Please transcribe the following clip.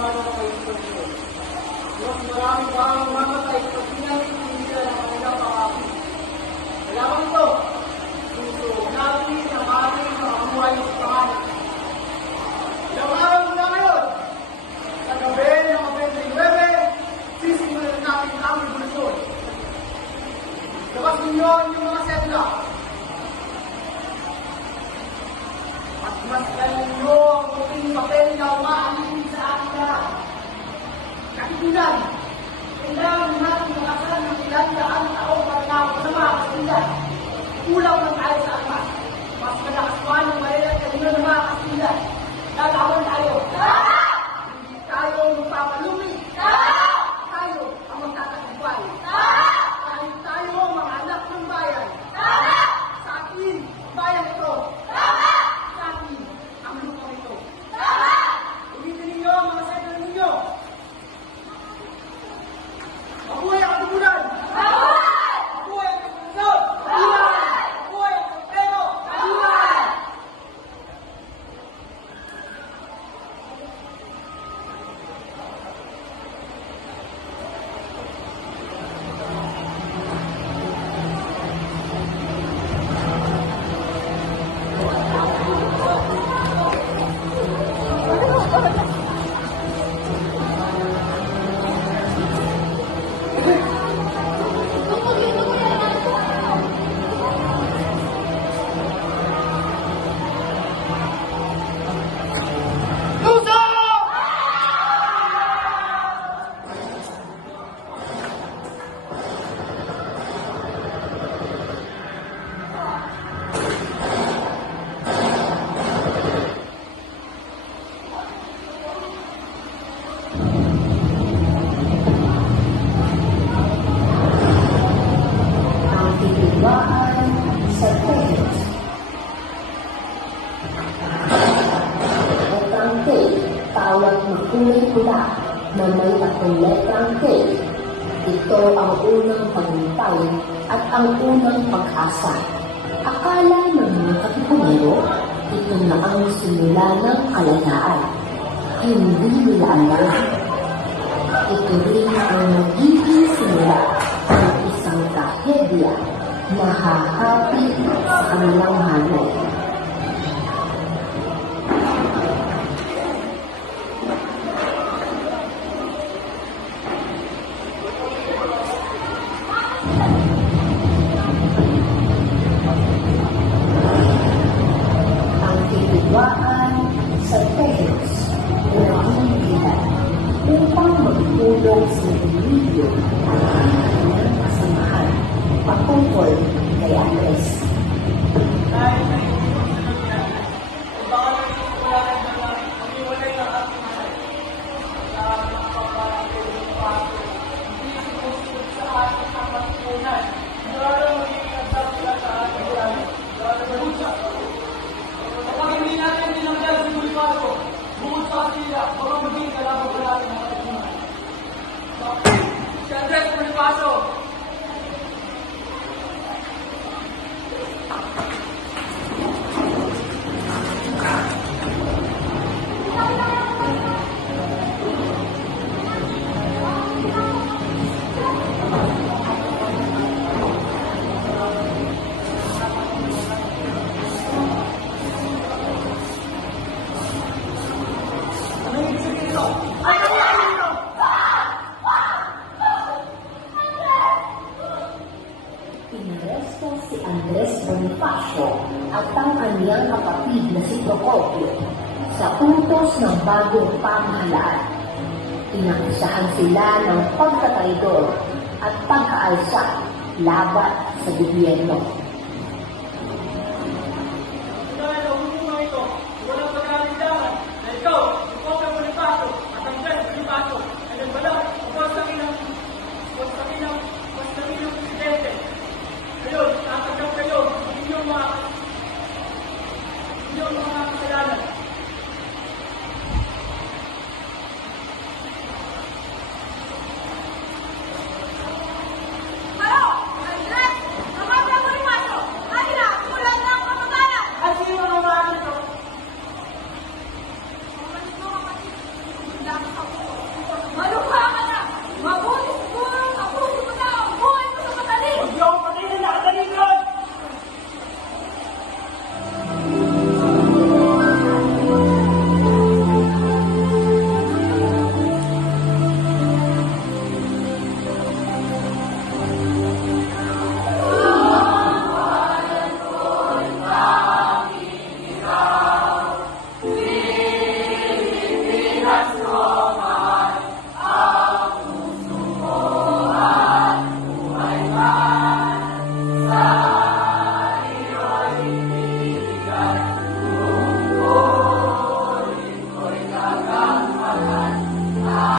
pamamahala ng kaisipan. Mas marami pa ang mamatay pag pinangin nila ng kanilang pangako. Kailangan ito, puso natin ang ating makamuhay sa pangalan. Ilang araw mula ngayon, sa gabi ng November 9, sisimulan natin ang revolusyon. Labas ninyo ang inyong mga sedula. At masdan ninyo ang puting papel na umaalin sa ating lahat. Katipunan, kailangan natin makasan ng ilang daan taong panahon sa mga Kastila. Kulang lang tayo sa armas. Mas malakas pa ng Maria kanina ng mga Kastila. Lalawan tayo. Hindi tayo magpapalumi. Tayo ang magtatagumpay. Kahit tayo mga anak ng bayan. Sa atin, bayan ito. Sa atin, ang lupang ito. Ulitin ninyo ang mga sedula ninyo. Mabuhay ang katipunan! Mabuhay ang katipunan! Mabuhay ang katipunan! Kulay pula na may atong letrang K. Ito ang unang pagumpay at ang unang pag-asa. Akala ng mga katipunero, ito na ang simula ng kalayaan. Hindi nila alam. Ito rin ang nagiging simula ng isang trahedya na hahati sa kanilang hanay. Sa Teos, pinakinggan upang magtulong sa Emilio at ang kanyang kasamahan patungkol kay Andres. Kapag hindi natin tinanggal si Bonifacio, bukod sa Kastila, baka maging kalaban pa natin ang katipunan. Si Andres Bonifacio, Inaresto si Andres Bonifacio at ang kanyang kapatid na si Procopio sa utos ng bagong pamahalaan. Inakusahan sila ng pagkataydor at pagkaalsa laban sa gobyerno. dahil ang hukuma ito, walang pagkalindangan na ikaw, si Pope Bonifacio at Andres Bonifacio ay nagbalak upang sa kinang presidente. Ngayon, tatanggap kayo ng inyong mga kasalanan.